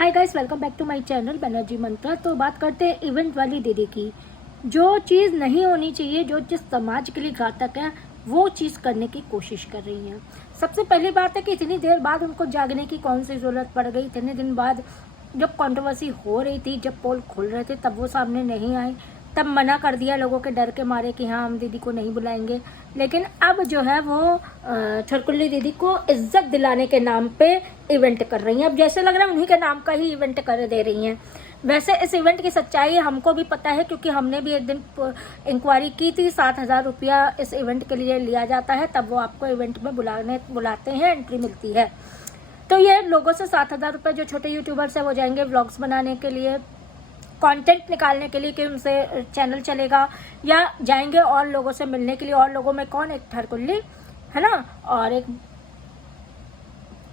Hi guys, welcome back to my channel Banerjee Mantra. तो बात करते हैं इवेंट वाली दीदी की। जो चीज़ नहीं होनी चाहिए, जो चीज़ समाज के लिए घातक है, वो चीज़ करने की कोशिश कर रही हैं। सबसे पहली बात है कि इतनी देर बाद उनको जागने की कौन सी ज़रूरत पड़ गई। इतने दिन बाद जब कंट्रोवर्सी हो रही थी, जब पोल खुल रहे थे, तब वो सामने नहीं आए, तब मना कर दिया लोगों के डर के मारे कि हाँ हम दीदी को नहीं बुलाएंगे। लेकिन अब जो है वो छरकुल्ली दीदी को इज्जत दिलाने के नाम पे इवेंट कर रही हैं। अब जैसे लग रहा है उन्हीं के नाम का ही इवेंट कर दे रही हैं। वैसे इस इवेंट की सच्चाई हमको भी पता है, क्योंकि हमने भी एक दिन इंक्वायरी की थी। 7,000 रुपया इस इवेंट के लिए लिया जाता है, तब वो आपको इवेंट में बुलाते हैं, एंट्री मिलती है। तो ये लोगों से 7,000 रुपये जो छोटे यूट्यूबर्स हैं वो जाएंगे व्लॉग्स बनाने के लिए, कंटेंट निकालने के लिए कि उनसे चैनल चलेगा, या जाएंगे और लोगों से मिलने के लिए। और लोगों में कौन? एक ठरकुल्ली है ना, और एक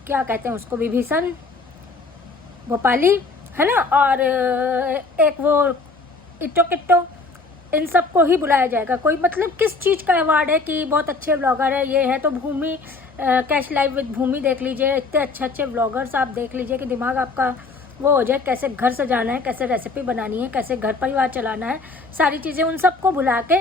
क्या कहते हैं उसको, विभीषण, भोपाली है ना, और एक वो इट्टो किट्टो। इन सबको ही बुलाया जाएगा। कोई मतलब किस चीज़ का अवार्ड है कि बहुत अच्छे व्लॉगर है ये है। तो भूमि कैश लाइव विद भूमि देख लीजिए, इतने अच्छे अच्छे व्लॉगर्स आप देख लीजिए कि दिमाग आपका वो हो जाए, कैसे घर सजाना है, कैसे रेसिपी बनानी है, कैसे घर परिवार चलाना है, सारी चीज़ें उन सबको बुला के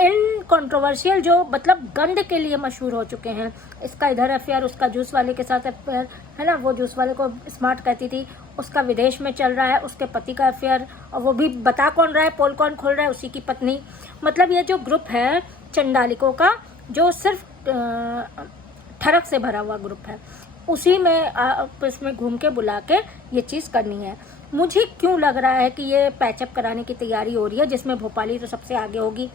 इन कंट्रोवर्शियल जो मतलब गंद के लिए मशहूर हो चुके हैं। इसका इधर अफेयर, उसका जूस वाले के साथ अफेयर है ना, वो जूस वाले को स्मार्ट कहती थी, उसका विदेश में चल रहा है, उसके पति का अफेयर, और वो भी बता कौन रहा है, पोल कौन खोल रहा है, उसी की पत्नी। मतलब ये जो ग्रुप है चंडालिकों का, जो सिर्फ ठरक से भरा हुआ ग्रुप है, उसी में इसमें घूम के बुला के ये चीज़ करनी है। मुझे क्यों लग रहा है कि ये पैचअप कराने की तैयारी हो रही है, जिसमें भोपाली तो सबसे आगे होगी।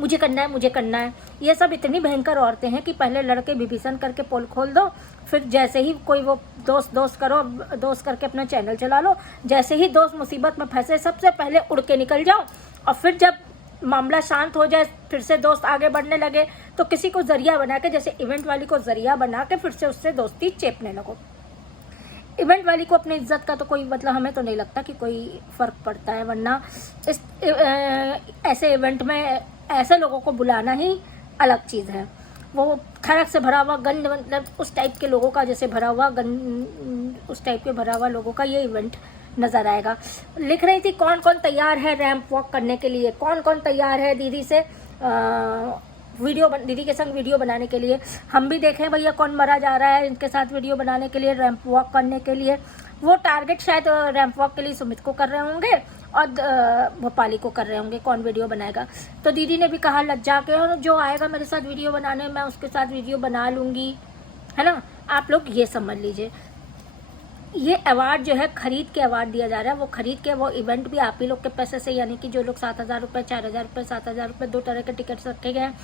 मुझे करना है, मुझे करना है। ये सब इतनी भयंकर औरतें हैं कि पहले लड़के विभीषण करके पोल खोल दो, फिर जैसे ही कोई वो दोस्त करो, दोस्त करके अपना चैनल चला लो। जैसे ही दोस्त मुसीबत में फंसे, सबसे पहले उड़ के निकल जाओ, और फिर जब मामला शांत हो जाए, फिर से दोस्त आगे बढ़ने लगे, तो किसी को जरिया बना के, जैसे इवेंट वाली को जरिया बना के, फिर से उससे दोस्ती चेपने लगो। इवेंट वाली को अपनी इज्जत का तो कोई मतलब हमें तो नहीं लगता कि कोई फ़र्क पड़ता है, वरना इस ऐसे इवेंट में ऐसे लोगों को बुलाना ही अलग चीज़ है। वो खरक से भरा हुआ गंद, मतलब उस टाइप के लोगों का, जैसे भरा हुआ गंद, उस टाइप के भरा हुआ लोगों का ये इवेंट नज़र आएगा। लिख रही थी कौन कौन तैयार है रैंप वॉक करने के लिए, कौन कौन तैयार है दीदी से दीदी के संग वीडियो बनाने के लिए। हम भी देखें भैया कौन मरा जा रहा है इनके साथ वीडियो बनाने के लिए, रैंप वॉक करने के लिए। वो टारगेट शायद रैंप वॉक के लिए सुमित को कर रहे होंगे और भोपाली को कर रहे होंगे, कौन वीडियो बनाएगा। तो दीदी ने भी कहा लज्जा के, और जो आएगा मेरे साथ वीडियो बनाने मैं उसके साथ वीडियो बना लूँगी, है ना। आप लोग ये समझ लीजिए, ये अवार्ड जो है खरीद के अवार्ड दिया जा रहा है। वो खरीद के, वो इवेंट भी आप ही लोग के पैसे से, यानी कि जो लोग 7,000 रुपये, 4,000 रुपये, 7,000 रुपये, 2 तरह के टिकट्स रखे गए हैं,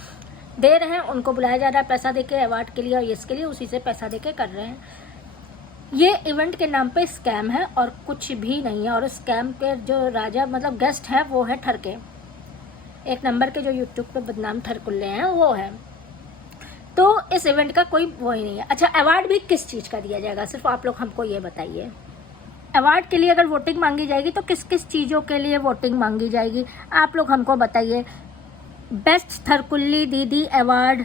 दे रहे हैं, उनको बुलाया जा रहा है पैसा देके अवार्ड के लिए और इसके लिए, उसी से पैसा देके कर रहे हैं। ये इवेंट के नाम पे स्कैम है और कुछ भी नहीं है। और स्कैम के जो राजा मतलब गेस्ट है वो है ठरके, एक नंबर के जो यूट्यूब पे बदनाम ठरकुल्ले हैं वो है। तो इस इवेंट का कोई वो ही नहीं है। अच्छा, अवार्ड भी किस चीज़ का दिया जाएगा, सिर्फ आप लोग हमको ये बताइए। अवार्ड के लिए अगर वोटिंग मांगी जाएगी तो किस किस चीज़ों के लिए वोटिंग मांगी जाएगी, आप लोग हमको बताइए। बेस्ट ठरकुल्ली दीदी अवार्ड,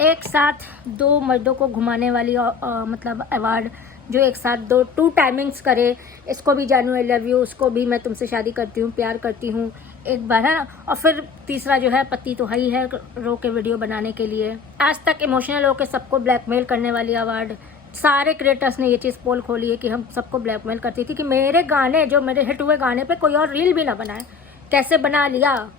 एक साथ 2 मर्दों को घुमाने वाली मतलब अवार्ड, जो एक साथ 2 टाइमिंग्स करे। इसको भी जानू आई लव यू, उसको भी मैं तुमसे शादी करती हूँ, प्यार करती हूँ, एक बार है ना। और फिर तीसरा जो है पति तो ही है, रो के वीडियो बनाने के लिए। आज तक इमोशनल होकर सबको ब्लैकमेल करने वाली अवार्ड। सारे क्रिएटर्स ने ये चीज़ पोल खोली है कि हम सबको ब्लैकमेल करती थी कि मेरे गाने, जो मेरे हिट हुए गाने पे कोई और रील भी ना बनाए, कैसे बना लिया।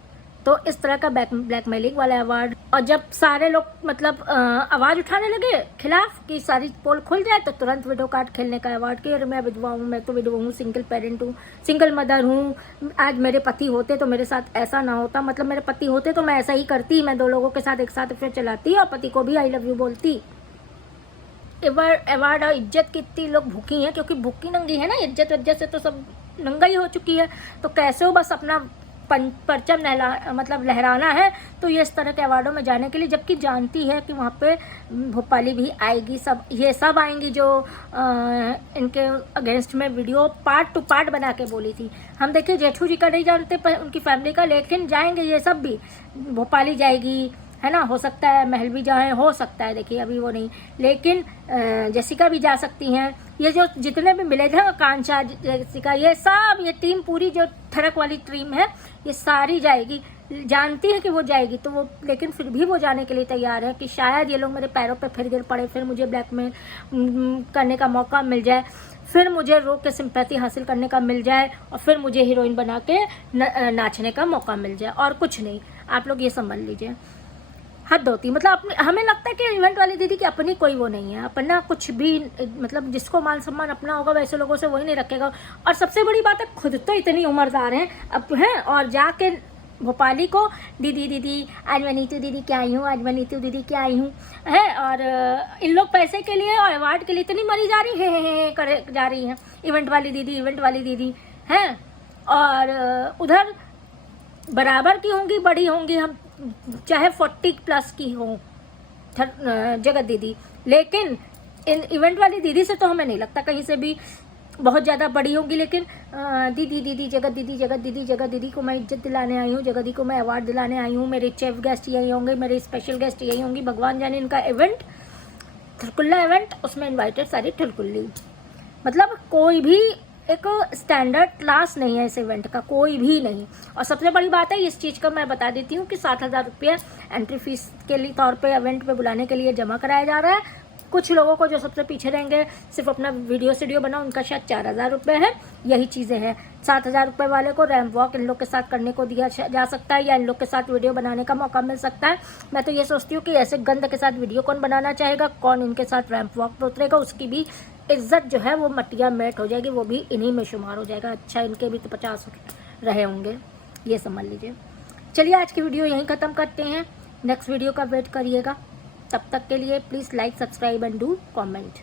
तो इस तरह का ब्लैकमेलिंग वाला अवार्ड। और जब सारे लोग मतलब आवाज़ उठाने लगे खिलाफ कि सारी पोल खुल जाए, तो तुरंत वीडियो कार्ड खेलने का अवार्ड कि अरे मैं विधवा हूँ, मैं तो विधवा हूँ, सिंगल पेरेंट हूँ, सिंगल मदर हूँ, आज मेरे पति होते तो मेरे साथ ऐसा ना होता, मतलब मेरे पति होते तो मैं ऐसा ही करती, मैं 2 लोगों के साथ एक साथ अफेयर चलाती और पति को भी आई लव यू बोलती। अवार्ड और इज्जत की इतनी लोग भूखी हैं, क्योंकि भूखी नंगी है ना, इज्जत से तो सब नंगा ही हो चुकी है। तो कैसे हो बस अपना परचम मतलब लहराना है, तो ये इस तरह के अवार्डों में जाने के लिए, जबकि जानती है कि वहाँ पे भोपाली भी आएगी, सब ये सब आएंगी जो इनके अगेंस्ट में वीडियो पार्ट टू पार्ट बना के बोली थी। हम देखिए जेठू जी का नहीं जानते उनकी फैमिली का, लेकिन जाएंगे ये सब भी। भोपाली जाएगी, है ना, हो सकता है महल भी जाए, हो सकता है, देखिए अभी वो नहीं, लेकिन जेसिका भी जा सकती हैं, ये जो जितने भी मिले थे आकांक्षा, जेसिका, ये सब, ये टीम पूरी जो ठरक वाली टीम है, ये सारी जाएगी, जानती है कि वो जाएगी, तो वो लेकिन फिर भी वो जाने के लिए तैयार है कि शायद ये लोग मेरे पैरों पे फिर गिर पड़े, फिर मुझे ब्लैकमेल करने का मौका मिल जाए, फिर मुझे रोक के सिंपैथी हासिल करने का मिल जाए, और फिर मुझे हीरोइन बना के नाचने का मौका मिल जाए, और कुछ नहीं। आप लोग ये समझ लीजिए, हद होती। मतलब अपने, हमें लगता है कि इवेंट वाली दीदी की अपनी कोई वो नहीं है, अपना कुछ भी, मतलब जिसको मान सम्मान अपना होगा वैसे लोगों से वही नहीं रखेगा। और सबसे बड़ी बात है, खुद तो इतनी उम्रदार हैं अब हैं, और जाके भोपाली को दीदी दीदी आज मैं नीतू दीदी क्या आई हूँ, आज मैं नीतू दीदी क्या आई हूँ है। और इन लोग पैसे के लिए और अवार्ड के लिए इतनी मरी जा रही है करे जा रही हैं, इवेंट वाली दीदी, इवेंट वाली दीदी हैं। और उधर बराबर की होंगी, बड़ी होंगी, हम चाहे 40+ की हो जगत दीदी, लेकिन इन इवेंट वाली दीदी से तो हमें नहीं लगता कहीं से भी बहुत ज़्यादा बड़ी होंगी। लेकिन दीदी दीदी जगत दीदी, जगत दीदी, जगत दीदी को मैं इज्जत दिलाने आई हूँ, जगत दीदी को मैं अवार्ड दिलाने आई हूँ। मेरे चीफ गेस्ट यही होंगे, मेरे स्पेशल गेस्ट यही होंगी। भगवान जाने इनका इवेंट, ठुलकुल्ला इवेंट, उसमें इन्वाइटेड सारी ठुलकुल्ली। मतलब कोई भी एक स्टैंडर्ड क्लास नहीं है इस इवेंट का, कोई भी नहीं। और सबसे बड़ी बात है इस चीज़ का मैं बता देती हूँ कि 7,000 रुपये एंट्री फीस के लिए तौर पे इवेंट पे बुलाने के लिए जमा कराया जा रहा है। कुछ लोगों को जो सबसे पीछे रहेंगे, सिर्फ अपना वीडियो बनाओ, उनका शायद 4,000 रुपये है। यही चीज़ें हैं। 7,000 रुपये वाले को रैम्प वॉक इन लोग के साथ करने को दिया जा सकता है, या इन लोग के साथ वीडियो बनाने का मौका मिल सकता है। मैं तो ये सोचती हूँ कि ऐसे गंद के साथ वीडियो कौन बनाना चाहेगा, कौन इनके साथ रैम्प वॉक पर उतरेगा, उसकी भी इज्जत जो है वो मटिया मेट हो जाएगी, वो भी इन्हीं में शुमार हो जाएगा। अच्छा, इनके भी तो 50 रहे होंगे, ये समझ लीजिए। चलिए आज की वीडियो यहीं ख़त्म करते हैं, नेक्स्ट वीडियो का वेट करिएगा। तब तक के लिए please like, subscribe and do comment.